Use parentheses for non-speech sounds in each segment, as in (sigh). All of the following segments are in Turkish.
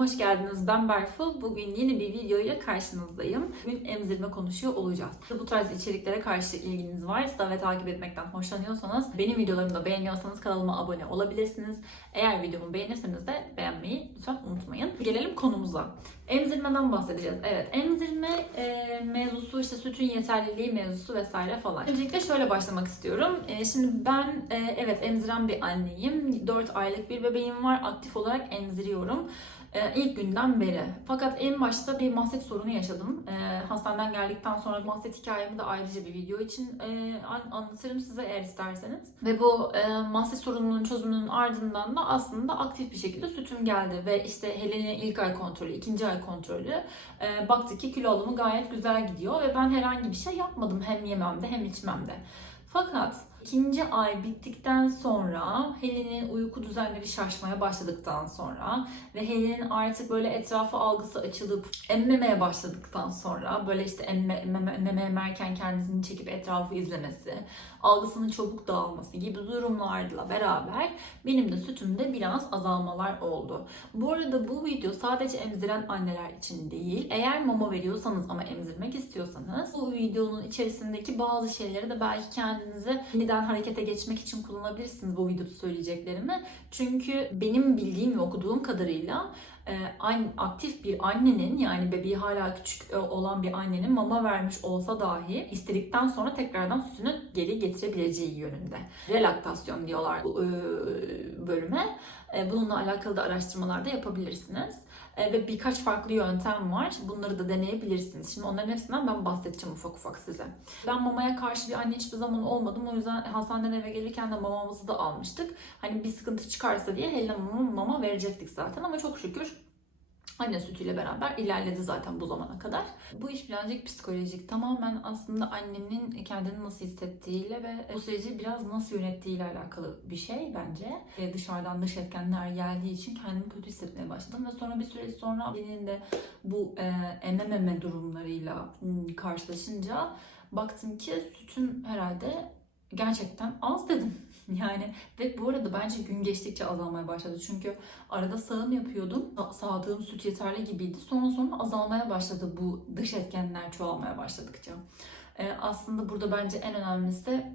hoş geldiniz. Ben Berfu. Bugün yeni bir videoyla karşınızdayım. Bugün emzirme konuşuyor olacağız. Bu tarz içeriklere karşı ilginiz varsa ve takip etmekten hoşlanıyorsanız, benim videolarımı da beğeniyorsanız kanalıma abone olabilirsiniz. Eğer videomu beğenirseniz de beğenmeyi lütfen unutmayın. Gelelim konumuza. Emzirmeden bahsedeceğiz. Evet, emzirme e, mevzusu, işte sütün yeterliliği mevzusu vesaire falan. Öncelikle şöyle başlamak istiyorum. E, şimdi ben e, evet emziren bir anneyim. 4 aylık bir bebeğim var. Aktif olarak emziriyorum. Ee, ilk günden beri. Fakat en başta bir mahset sorunu yaşadım. Ee, hastaneden geldikten sonra mahset hikayemi de ayrıca bir video için e, an- anlatırım size eğer isterseniz. Ve bu e, mahset sorununun çözümünün ardından da aslında aktif bir şekilde sütüm geldi. Ve işte Helen'in ilk ay kontrolü, ikinci ay kontrolü e, baktık ki kilo alımı gayet güzel gidiyor. Ve ben herhangi bir şey yapmadım hem yememde hem içmemde. Fakat ikinci ay bittikten sonra Helen'in uyku düzenleri şaşmaya başladıktan sonra ve Helen'in artık böyle etrafa algısı açılıp emmemeye başladıktan sonra böyle işte emme, emme, meme emerken kendisini çekip etrafı izlemesi, algısının çabuk dağılması gibi durumlarla beraber benim de sütümde biraz azalmalar oldu. Bu arada bu video sadece emziren anneler için değil. Eğer mama veriyorsanız ama emzirmek istiyorsanız bu videonun içerisindeki bazı şeyleri de belki kendinize yeniden harekete geçmek için kullanabilirsiniz bu videoda söyleyeceklerimi. Çünkü benim bildiğim ve okuduğum kadarıyla e, aktif bir annenin yani bebeği hala küçük e, olan bir annenin mama vermiş olsa dahi istedikten sonra tekrardan sütünü geri getirebileceği yönünde. Relaktasyon diyorlar bu e, bölüme. Bununla alakalı da araştırmalar da yapabilirsiniz. E, Ve birkaç farklı yöntem var. Bunları da deneyebilirsiniz. Şimdi onların hepsinden ben bahsedeceğim ufak ufak size. Ben mamaya karşı bir anne hiçbir zaman olmadım. O yüzden hastaneden eve gelirken de mamamızı da almıştık. Hani bir sıkıntı çıkarsa diye Helen mama, mama verecektik zaten ama çok şükür anne sütüyle beraber ilerledi zaten bu zamana kadar. Bu iş birazcık psikolojik. Tamamen aslında annenin kendini nasıl hissettiğiyle ve bu süreci biraz nasıl yönettiğiyle alakalı bir şey bence. Ve dışarıdan dış etkenler geldiği için kendimi kötü hissetmeye başladım ve sonra bir süre sonra benim de bu e, emememe durumlarıyla hmm, karşılaşınca baktım ki sütüm herhalde gerçekten az dedim. (laughs) Yani ve bu arada bence gün geçtikçe azalmaya başladı. Çünkü arada sağım yapıyordum. Sa- Sağdığım süt yeterli gibiydi. Sonra sonra azalmaya başladı bu dış etkenler çoğalmaya başladıkça. Ee, aslında burada bence en önemlisi de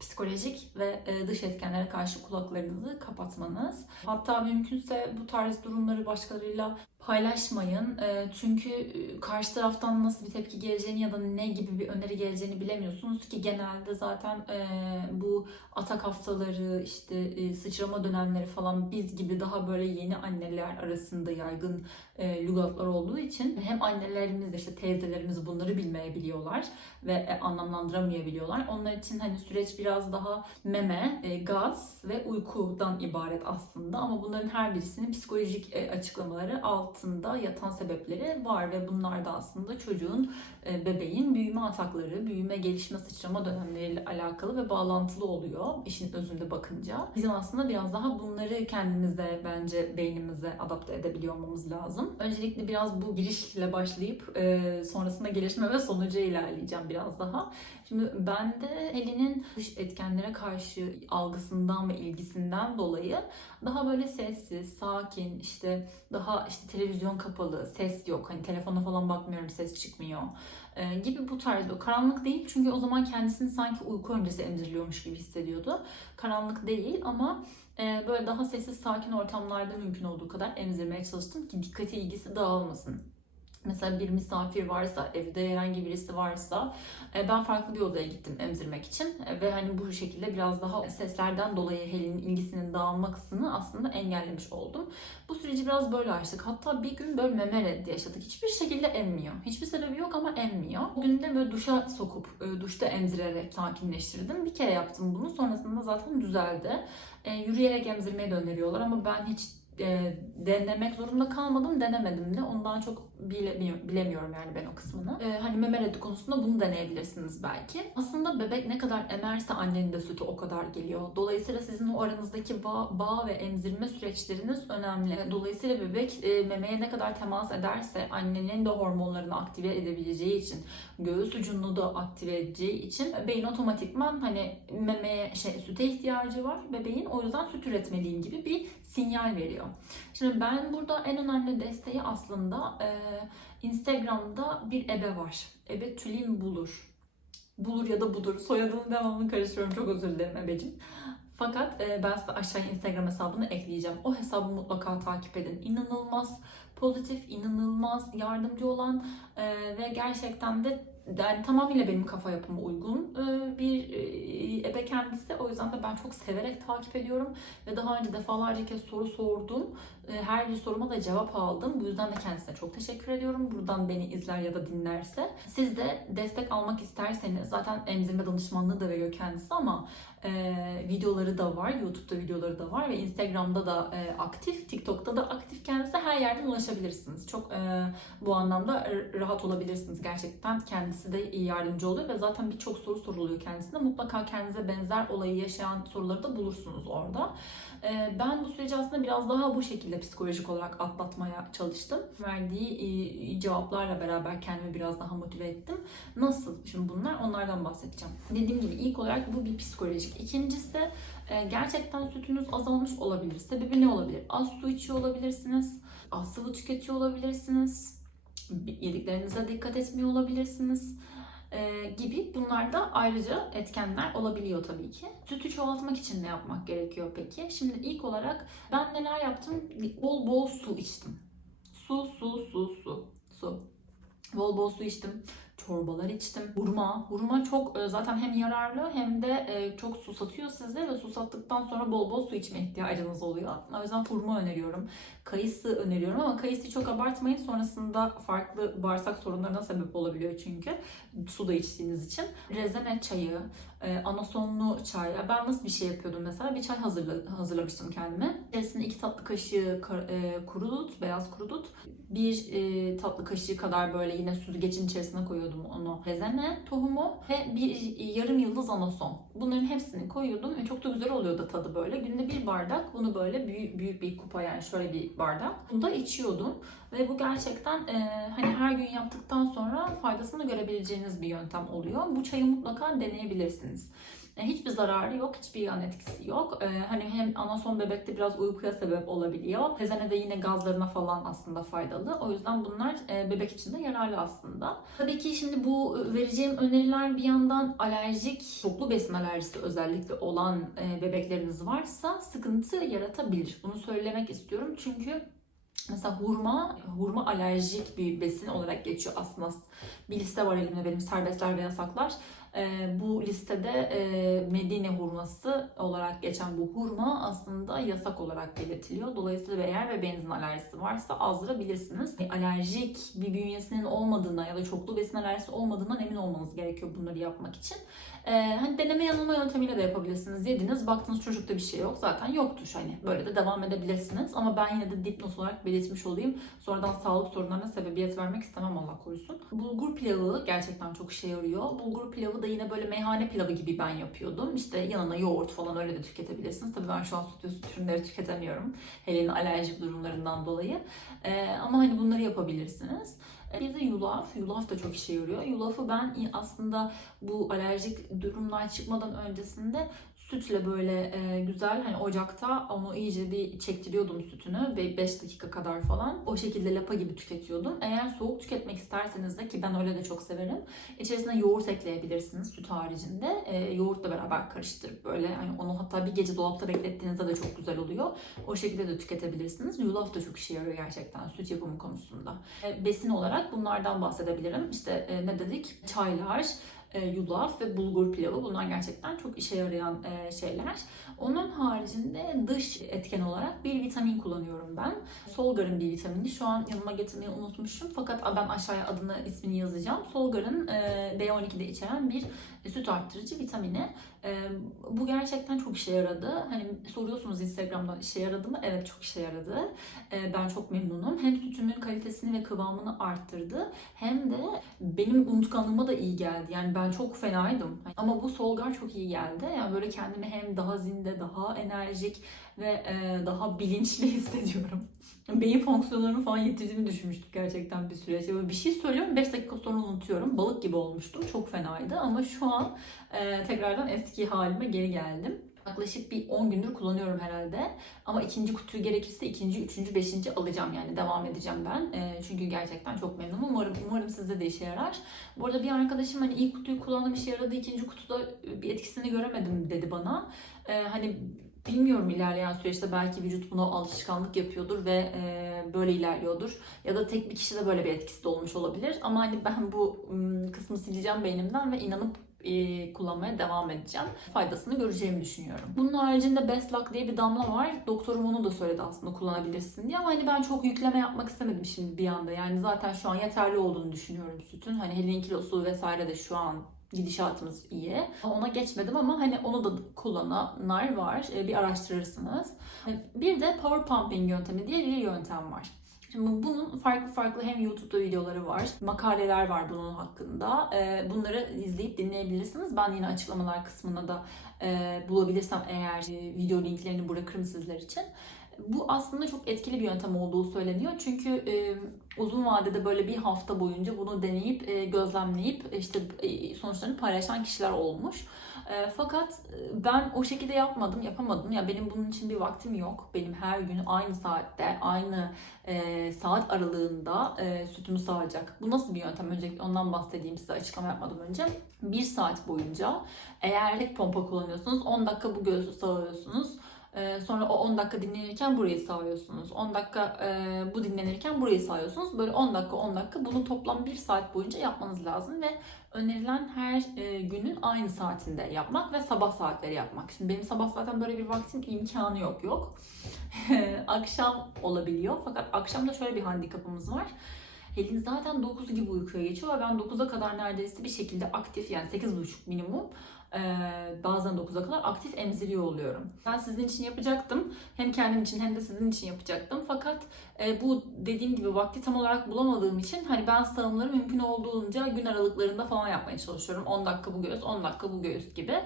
psikolojik ve e, dış etkenlere karşı kulaklarınızı kapatmanız. Hatta mümkünse bu tarz durumları başkalarıyla paylaşmayın. E, çünkü e, karşı taraftan nasıl bir tepki geleceğini ya da ne gibi bir öneri geleceğini bilemiyorsunuz ki genelde zaten e, bu atak haftaları, işte e, sıçrama dönemleri falan biz gibi daha böyle yeni anneler arasında yaygın lügatlar olduğu için hem annelerimiz de işte teyzelerimiz bunları bilmeyebiliyorlar ve anlamlandıramayabiliyorlar. Onlar için hani süreç biraz daha meme, gaz ve uykudan ibaret aslında ama bunların her birisinin psikolojik açıklamaları altında yatan sebepleri var ve bunlar da aslında çocuğun, e, bebeğin büyüme atakları, büyüme, gelişme, sıçrama dönemleriyle alakalı ve bağlantılı oluyor işin özünde bakınca. Bizim aslında biraz daha bunları kendimize bence beynimize adapte edebiliyor olmamız lazım. Öncelikle biraz bu girişle başlayıp e, sonrasında gelişme ve sonuca ilerleyeceğim biraz daha. Şimdi ben de Helen'in dış etkenlere karşı algısından ve ilgisinden dolayı daha böyle sessiz, sakin, işte daha işte televizyon kapalı, ses yok. Hani telefona falan bakmıyorum, ses çıkmıyor. Ee, gibi bu tarz böyle karanlık değil çünkü o zaman kendisini sanki uyku öncesi emziriliyormuş gibi hissediyordu. Karanlık değil ama e, böyle daha sessiz, sakin ortamlarda mümkün olduğu kadar emzirmeye çalıştım ki dikkati ilgisi dağılmasın. Mesela bir misafir varsa, evde herhangi birisi varsa e, ben farklı bir odaya gittim emzirmek için E, ve hani bu şekilde biraz daha seslerden dolayı Helen'in ilgisinin dağılmasını aslında engellemiş oldum. Bu süreci biraz böyle açtık. Hatta bir gün böyle meme reddi yaşadık. Hiçbir şekilde emmiyor. Hiçbir sebebi yok ama emmiyor. O gün de böyle duşa sokup, e, duşta emzirerek sakinleştirdim. Bir kere yaptım bunu. Sonrasında zaten düzeldi. Yürüyerek emzirmeyi de öneriyorlar ama ben hiç e, denemek zorunda kalmadım. Denemedim de. Ondan çok bilemiyor, bilemiyorum yani ben o kısmını. E, hani meme reddi konusunda bunu deneyebilirsiniz belki. Aslında bebek ne kadar emerse annenin de sütü o kadar geliyor. Dolayısıyla sizin o aranızdaki bağ, bağ ve emzirme süreçleriniz önemli. Dolayısıyla bebek e, memeye ne kadar temas ederse annenin de hormonlarını aktive edebileceği için göğüs ucunu da aktive edeceği için beyin otomatikman hani memeye şey süte ihtiyacı var bebeğin o yüzden süt üretmeliyim gibi bir sinyal veriyor. Şimdi ben burada en önemli desteği aslında e, Instagram'da bir ebe var. Ebe Tülin Bulur. Bulur ya da budur. Soyadının devamını karıştırıyorum. Çok özür dilerim Ebeciğim. Fakat e, ben size aşağıya Instagram hesabını ekleyeceğim. O hesabı mutlaka takip edin. İnanılmaz pozitif, inanılmaz yardımcı olan e, ve gerçekten de yani tamamıyla benim kafa yapıma uygun e, bir e, ebe kendisi. O yüzden de ben çok severek takip ediyorum ve daha önce defalarca kez soru sordum. E, Her bir soruma da cevap aldım. Bu yüzden de kendisine çok teşekkür ediyorum. Buradan beni izler ya da dinlerse. Siz de destek almak isterseniz zaten emzirme danışmanlığı da veriyor kendisi ama e, videoları da var. YouTube'da videoları da var ve Instagram'da da e, aktif. TikTok'ta da aktif kendisi. Her yerden ulaşabilirsiniz. Çok e, bu anlamda rahat olabilirsiniz gerçekten. Kendisi de iyi yardımcı oluyor ve zaten birçok soru soruluyor kendisine. Mutlaka kendinize benzer olayı yaşayan soruları da bulursunuz orada. E, ben bu süreci aslında biraz daha bu şekilde psikolojik olarak atlatmaya çalıştım. Verdiği e, cevaplarla beraber kendimi biraz daha motive ettim. Nasıl? Şimdi bunlar onlardan bahsedeceğim. Dediğim gibi ilk olarak bu bir psikolojik. İkincisi e, gerçekten sütünüz azalmış olabilir. Sebebi ne olabilir? Az su içiyor olabilirsiniz. Az sıvı tüketiyor olabilirsiniz. Yediklerinize dikkat etmiyor olabilirsiniz. E, gibi bunlar da ayrıca etkenler olabiliyor tabii ki. Sütü çoğaltmak için ne yapmak gerekiyor peki? Şimdi ilk olarak ben neler yaptım? Bol bol su içtim. Su, su, su, su, su. Bol bol su içtim çorbalar içtim. Hurma. Hurma çok e, zaten hem yararlı hem de e, çok susatıyor size ve susattıktan sonra bol bol su içme ihtiyacınız oluyor. O yüzden hurma öneriyorum. Kayısı öneriyorum ama kayısı çok abartmayın. Sonrasında farklı bağırsak sorunlarına sebep olabiliyor çünkü. Su da içtiğiniz için. Rezene çayı, e, anasonlu çay. Ya Ben nasıl bir şey yapıyordum mesela? Bir çay hazırla, hazırlamıştım kendime. İçerisine iki tatlı kaşığı e, kuru dut, beyaz kuru dut. Bir e, tatlı kaşığı kadar böyle yine süzgecin içerisine koyuyordum onu. Rezene tohumu ve bir yarım yıldız anason. Bunların hepsini koyuyordum çok da güzel oluyordu tadı böyle. Günde bir bardak bunu böyle büyük, büyük bir kupa yani şöyle bir bardak. Bunu da içiyordum. Ve bu gerçekten e, hani her gün yaptıktan sonra faydasını görebileceğiniz bir yöntem oluyor. Bu çayı mutlaka deneyebilirsiniz. E, Hiçbir zararı yok, hiçbir yan etkisi yok. E, hani hem anason bebekte biraz uykuya sebep olabiliyor. Rezene de yine gazlarına falan aslında faydalı. O yüzden bunlar e, bebek için de yararlı aslında. Tabii ki şimdi bu vereceğim öneriler bir yandan alerjik, çoklu besin alerjisi özellikle olan e, bebekleriniz varsa sıkıntı yaratabilir. Bunu söylemek istiyorum çünkü Mesela hurma, hurma alerjik bir besin olarak geçiyor aslında. Bir liste var elimde benim serbestler ve yasaklar. Ee, bu listede e, Medine hurması olarak geçen bu hurma aslında yasak olarak belirtiliyor. Dolayısıyla eğer bebeğinizin alerjisi varsa azdırabilirsiniz. E, Alerjik bir bünyesinin olmadığına ya da çoklu besin alerjisi olmadığından emin olmanız gerekiyor bunları yapmak için. Ee, hani deneme yanılma yöntemiyle de yapabilirsiniz. Yediniz, baktınız çocukta bir şey yok. Zaten yoktur hani. Böyle de devam edebilirsiniz. Ama ben yine de dipnot olarak belirtmiş olayım. Sonradan sağlık sorunlarına sebebiyet vermek istemem Allah korusun. Bulgur pilavı gerçekten çok işe yarıyor. Bulgur pilavı da yine böyle meyhane pilavı gibi ben yapıyordum. İşte yanına yoğurt falan öyle de tüketebilirsiniz. Tabii ben şu an süt ve ürünleri tüketemiyorum. Hele alerjik durumlarından dolayı. Ee, ama hani bunları yapabilirsiniz. Bir de yulaf. Yulaf da çok işe yarıyor. Yulafı ben aslında bu alerjik durumlar çıkmadan öncesinde sütle böyle e, güzel hani ocakta onu iyice bir çektiriyordum sütünü ve 5 dakika kadar falan o şekilde lapa gibi tüketiyordum. Eğer soğuk tüketmek isterseniz de ki ben öyle de çok severim. İçerisine yoğurt ekleyebilirsiniz süt haricinde. E, yoğurtla beraber karıştırıp böyle hani onu hatta bir gece dolapta beklettiğinizde de çok güzel oluyor. O şekilde de tüketebilirsiniz. Yulaf da çok işe yarıyor gerçekten süt yapımı konusunda. E, besin olarak bunlardan bahsedebilirim. İşte e, ne dedik? Çaylar, e, yulaf ve bulgur pilavı. Bunlar gerçekten çok işe yarayan e, şeyler. Onun haricinde dış etken olarak bir vitamin kullanıyorum ben. Solgar'ın bir vitamini. Şu an yanıma getirmeyi unutmuşum. Fakat ben aşağıya adını, ismini yazacağım. Solgar'ın e, B12'de içeren bir süt arttırıcı vitamini. E, bu gerçekten çok işe yaradı. Hani soruyorsunuz Instagram'dan işe yaradı mı? Evet çok işe yaradı. E, ben çok memnunum. Hem sütümün kalitesini ve kıvamını arttırdı. Hem de benim unutkanlığıma da iyi geldi. Yani ben çok fenaydım. Ama bu Solgar çok iyi geldi. Yani böyle kendimi hem daha zinde, daha enerjik ve e, daha bilinçli (laughs) hissediyorum. Beyin fonksiyonlarını falan yitirdiğimi düşünmüştüm gerçekten bir süreç. Böyle bir şey söylüyorum 5 dakika sonra unutuyorum. Balık gibi olmuştum. Çok fenaydı ama şu an e, tekrardan eski halime geri geldim. Yaklaşık bir 10 gündür kullanıyorum herhalde. Ama ikinci kutuyu gerekirse ikinci, üçüncü, beşinci alacağım yani devam edeceğim ben. E, çünkü gerçekten çok memnunum. Umarım, umarım sizde de işe yarar. Bu arada bir arkadaşım hani ilk kutuyu kullandım işe yaradı, ikinci kutuda bir etkisini göremedim dedi bana. E, hani bilmiyorum ilerleyen süreçte belki vücut buna alışkanlık yapıyordur ve e, böyle ilerliyordur. Ya da tek bir kişide böyle bir etkisi de olmuş olabilir. Ama hani ben bu kısmı sileceğim beynimden ve inanıp e, kullanmaya devam edeceğim. Faydasını göreceğimi düşünüyorum. Bunun haricinde Best Luck diye bir damla var. Doktorum onu da söyledi aslında kullanabilirsin diye ama hani ben çok yükleme yapmak istemedim şimdi bir anda. Yani zaten şu an yeterli olduğunu düşünüyorum sütün. Hani Helen'in kilosu vesaire de şu an gidişatımız iyi. Ona geçmedim ama hani onu da kullananlar var. E, Bir araştırırsınız. E, Bir de power pumping yöntemi diye bir yöntem var. Şimdi bunun farklı farklı hem YouTube'da videoları var, makaleler var bunun hakkında. E, Bunları izleyip dinleyebilirsiniz. Ben yine açıklamalar kısmına da e, bulabilirsem eğer e, video linklerini bırakırım sizler için. Bu aslında çok etkili bir yöntem olduğu söyleniyor. Çünkü e, uzun vadede böyle bir hafta boyunca bunu deneyip, gözlemleyip işte sonuçlarını paylaşan kişiler olmuş. E, fakat ben o şekilde yapmadım, yapamadım. Ya benim bunun için bir vaktim yok. Benim her gün aynı saatte, aynı e, saat aralığında e, sütümü sağacak. Bu nasıl bir yöntem? Öncelikle ondan bahsedeyim size açıklama yapmadan önce. Bir saat boyunca eğer tek pompa kullanıyorsunuz 10 dakika bu göğsü sağıyorsunuz. Ee, Sonra o 10 dakika dinlenirken burayı sağıyorsunuz. 10 dakika e, bu dinlenirken burayı sağıyorsunuz. Böyle 10 dakika 10 dakika bunu toplam 1 saat boyunca yapmanız lazım ve önerilen her e, günün aynı saatinde yapmak ve sabah saatleri yapmak. Şimdi benim sabah zaten böyle bir vaktim imkanı yok yok. (laughs) akşam olabiliyor fakat akşamda şöyle bir handikapımız var. Helin zaten 9 gibi uykuya geçiyor ve ben 9'a kadar neredeyse bir şekilde aktif yani 8.30 minimum bazen 9'a kadar aktif emziriyor oluyorum. Ben sizin için yapacaktım. Hem kendim için hem de sizin için yapacaktım. Fakat bu dediğim gibi vakti tam olarak bulamadığım için hani ben sağımları mümkün olduğunca gün aralıklarında falan yapmaya çalışıyorum. 10 dakika bu göğüs, 10 dakika bu göğüs gibi.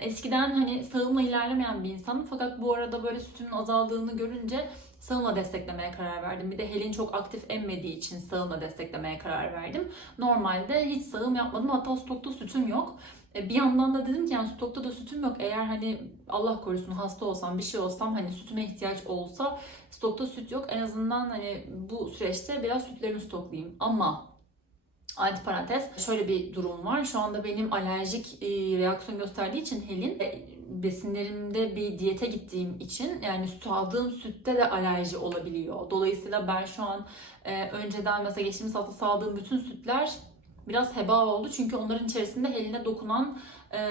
Eskiden hani sağımla ilerlemeyen bir insanım fakat bu arada böyle sütümün azaldığını görünce sağımla desteklemeye karar verdim. Bir de Helin çok aktif emmediği için sağımla desteklemeye karar verdim. Normalde hiç sağım yapmadım hatta stokta sütüm yok. E, Bir yandan da dedim ki yani stokta da sütüm yok. Eğer hani Allah korusun hasta olsam bir şey olsam hani sütüme ihtiyaç olsa stokta süt yok. En azından hani bu süreçte biraz sütlerimi stoklayayım. Ama antiparantez şöyle bir durum var. Şu anda benim alerjik e, reaksiyon gösterdiği için Helin e, besinlerimde bir diyete gittiğim için yani süt aldığım sütte de alerji olabiliyor. Dolayısıyla ben şu an e, önceden mesela geçtiğimiz hafta sağladığım bütün sütler biraz heba oldu. Çünkü onların içerisinde Helin'e dokunan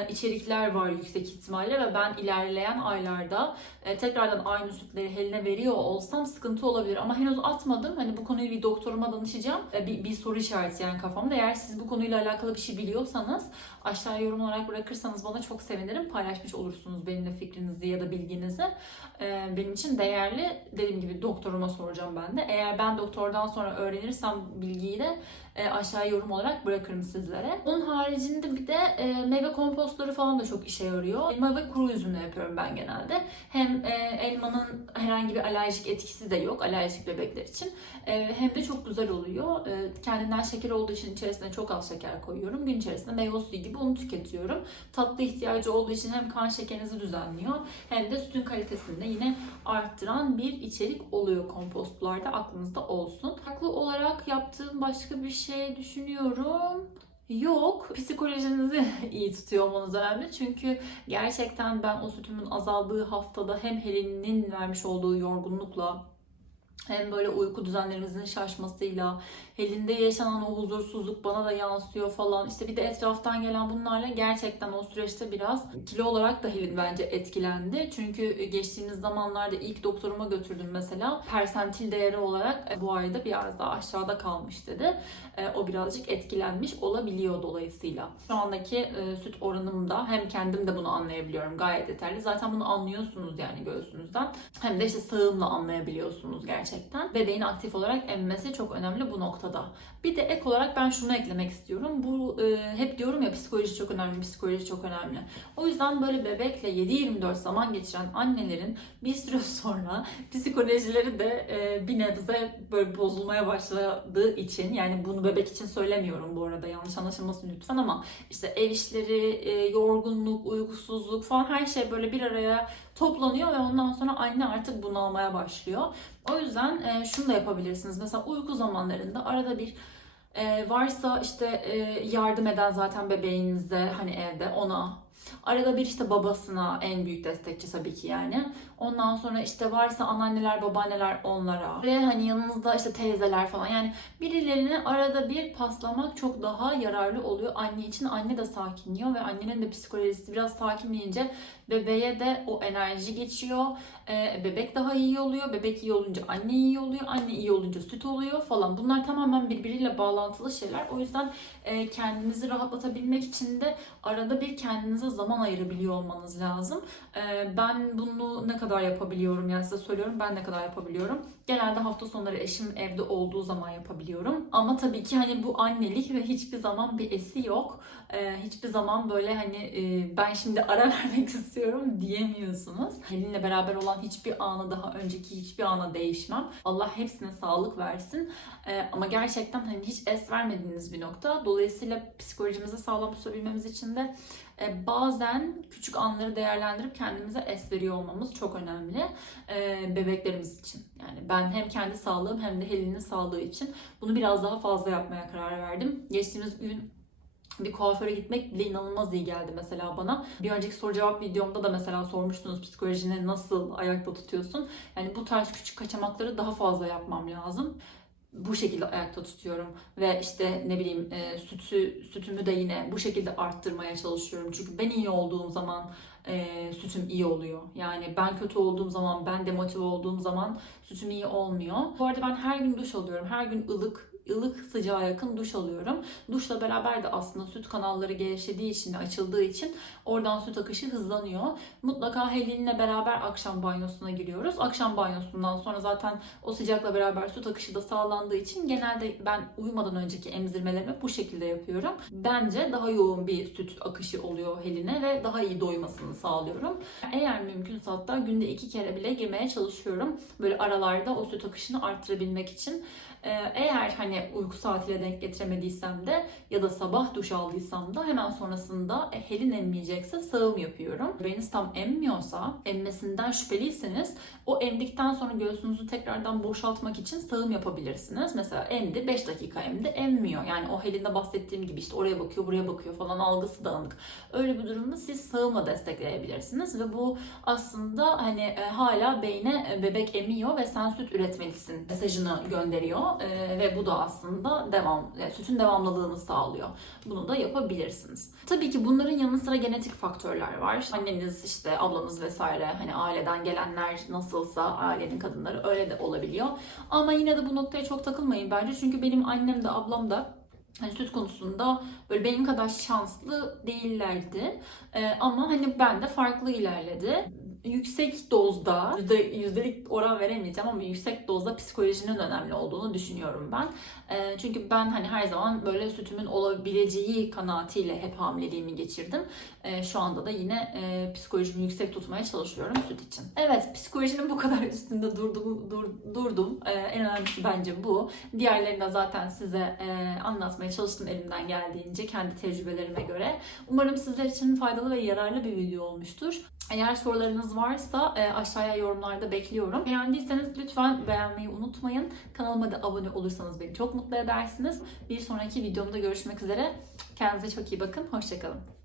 içerikler var yüksek ihtimalle ve ben ilerleyen aylarda e, tekrardan aynı sütleri Helin'e veriyor olsam sıkıntı olabilir. Ama henüz atmadım. Hani bu konuyu bir doktoruma danışacağım. E, bir, bir soru işareti yani kafamda. Eğer siz bu konuyla alakalı bir şey biliyorsanız aşağıya yorum olarak bırakırsanız bana çok sevinirim. Paylaşmış olursunuz benimle fikrinizi ya da bilginizi. E, benim için değerli. Dediğim gibi doktoruma soracağım ben de. Eğer ben doktordan sonra öğrenirsem bilgiyi de e, aşağıya yorum olarak bırakırım sizlere. Onun haricinde bir de e, meyve kompostları falan da çok işe yarıyor. Elma ve kuru üzümle yapıyorum ben genelde. Hem e, elmanın herhangi bir alerjik etkisi de yok alerjik bebekler için. E, hem de çok güzel oluyor. E, kendinden şeker olduğu için içerisine çok az şeker koyuyorum. Gün içerisinde meyve suyu gibi onu tüketiyorum. Tatlı ihtiyacı olduğu için hem kan şekerinizi düzenliyor hem de sütün kalitesini de yine arttıran bir içerik oluyor kompostlarda aklınızda olsun. Farklı olarak yaptığım başka bir şey düşünüyorum. Yok. Psikolojinizi (laughs) iyi tutuyor olmanız önemli. Çünkü gerçekten ben o sütümün azaldığı haftada hem Helen'in vermiş olduğu yorgunlukla hem böyle uyku düzenlerimizin şaşmasıyla, Helin'de yaşanan o huzursuzluk bana da yansıyor falan. İşte bir de etraftan gelen bunlarla gerçekten o süreçte biraz kilo olarak da Helin bence etkilendi. Çünkü geçtiğimiz zamanlarda ilk doktoruma götürdüm mesela. Persentil değeri olarak e, bu ayda biraz daha aşağıda kalmış dedi. E, O birazcık etkilenmiş olabiliyor dolayısıyla. Şu andaki e, süt oranımda hem kendim de bunu anlayabiliyorum gayet yeterli. Zaten bunu anlıyorsunuz yani göğsünüzden. Hem de işte sağımla anlayabiliyorsunuz gerçekten. Bebeğin aktif olarak emmesi çok önemli bu noktada. Noktada. Bir de ek olarak ben şunu eklemek istiyorum. Bu e, hep diyorum ya psikoloji çok önemli, psikoloji çok önemli. O yüzden böyle bebekle 7-24 zaman geçiren annelerin bir süre (laughs) sonra psikolojileri de e, bir nebze böyle bozulmaya başladığı için yani bunu bebek için söylemiyorum bu arada yanlış anlaşılmasın lütfen ama işte ev işleri, e, yorgunluk, uykusuzluk falan her şey böyle bir araya toplanıyor ve ondan sonra anne artık bunalmaya başlıyor. O yüzden e, şunu da yapabilirsiniz. Mesela uyku zamanlarında arada bir e, varsa işte e, yardım eden zaten bebeğinizde hani evde ona Arada bir işte babasına en büyük destekçi tabii ki yani. Ondan sonra işte varsa anneanneler, babaanneler onlara. Ve hani yanınızda işte teyzeler falan. Yani birilerini arada bir paslamak çok daha yararlı oluyor anne için. Anne de sakinliyor ve annenin de psikolojisi biraz sakinleyince bebeğe de o enerji geçiyor. Ee, bebek daha iyi oluyor. Bebek iyi olunca anne iyi oluyor. Anne iyi olunca süt oluyor falan. Bunlar tamamen birbiriyle bağlantılı şeyler. O yüzden e, kendinizi rahatlatabilmek için de arada bir kendinize zaman ayırabiliyor olmanız lazım. E, ben bunu ne kadar yapabiliyorum yani size söylüyorum ben ne kadar yapabiliyorum. Genelde hafta sonları eşim evde olduğu zaman yapabiliyorum. Ama tabii ki hani bu annelik ve hiçbir zaman bir esi yok. E, hiçbir zaman böyle hani e, ben şimdi ara (laughs) vermek istiyorum diyemiyorsunuz. Helin'le beraber olan hiçbir anı daha önceki hiçbir ana değişmem. Allah hepsine sağlık versin. E, ama gerçekten hani hiç es vermediğiniz bir nokta. Dolayısıyla psikolojimizi sağlam tutabilmemiz için de bazen küçük anları değerlendirip kendimize es veriyor olmamız çok önemli e, bebeklerimiz için. Yani ben hem kendi sağlığım hem de Helen'in sağlığı için bunu biraz daha fazla yapmaya karar verdim. Geçtiğimiz gün bir kuaföre gitmek bile inanılmaz iyi geldi mesela bana. Bir önceki soru cevap videomda da mesela sormuştunuz psikolojini nasıl ayakta tutuyorsun. Yani bu tarz küçük kaçamakları daha fazla yapmam lazım bu şekilde ayakta tutuyorum ve işte ne bileyim e, sütü sütümü de yine bu şekilde arttırmaya çalışıyorum. Çünkü ben iyi olduğum zaman e, sütüm iyi oluyor. Yani ben kötü olduğum zaman, ben demotive olduğum zaman sütüm iyi olmuyor. Bu arada ben her gün duş alıyorum. Her gün ılık ılık sıcağa yakın duş alıyorum. Duşla beraber de aslında süt kanalları gevşediği için, açıldığı için oradan süt akışı hızlanıyor. Mutlaka Helin'le beraber akşam banyosuna giriyoruz. Akşam banyosundan sonra zaten o sıcakla beraber süt akışı da sağlandığı için genelde ben uyumadan önceki emzirmelerimi bu şekilde yapıyorum. Bence daha yoğun bir süt akışı oluyor Helin'e ve daha iyi doymasını sağlıyorum. Eğer mümkünse hatta günde iki kere bile girmeye çalışıyorum. Böyle aralarda o süt akışını arttırabilmek için. Ee, eğer hani uyku saatiyle denk getiremediysem de ya da sabah duş aldıysam da hemen sonrasında e, helin emmeyecekse sağım yapıyorum. Bebeğiniz tam emmiyorsa, emmesinden şüpheliyseniz o emdikten sonra göğsünüzü tekrardan boşaltmak için sağım yapabilirsiniz. Mesela emdi 5 dakika emdi emmiyor. Yani o helinde bahsettiğim gibi işte oraya bakıyor buraya bakıyor falan algısı dağınık. Öyle bir durumda siz sağımla destekleyebilirsiniz ve bu aslında hani e, hala beyne e, bebek emiyor ve sen süt üretmelisin mesajını gönderiyor e, ve bu da aslında devam e, sütün devamlılığını sağlıyor. Bunu da yapabilirsiniz. Tabii ki bunların yanı sıra genetik faktörler var. Anneniz işte ablanız vesaire hani aileden gelenler nasılsa ailenin kadınları öyle de olabiliyor. Ama yine de bu noktaya çok takılmayın bence çünkü benim annem de ablam da hani süt konusunda böyle benim kadar şanslı değillerdi. Ee, ama hani ben de farklı ilerledi yüksek dozda, yüzde, yüzdelik oran veremeyeceğim ama yüksek dozda psikolojinin önemli olduğunu düşünüyorum ben. E, çünkü ben hani her zaman böyle sütümün olabileceği kanaatiyle hep hamileliğimi geçirdim. E, şu anda da yine e, psikolojimi yüksek tutmaya çalışıyorum süt için. Evet psikolojinin bu kadar üstünde durdum, dur, durdum. E, en önemlisi bence bu. Diğerlerini de zaten size e, anlatmaya çalıştım elimden geldiğince kendi tecrübelerime göre. Umarım sizler için faydalı ve yararlı bir video olmuştur. Eğer sorularınız varsa e, aşağıya yorumlarda bekliyorum. Beğendiyseniz lütfen beğenmeyi unutmayın. Kanalıma da abone olursanız beni çok mutlu edersiniz. Bir sonraki videomda görüşmek üzere. Kendinize çok iyi bakın. Hoşçakalın.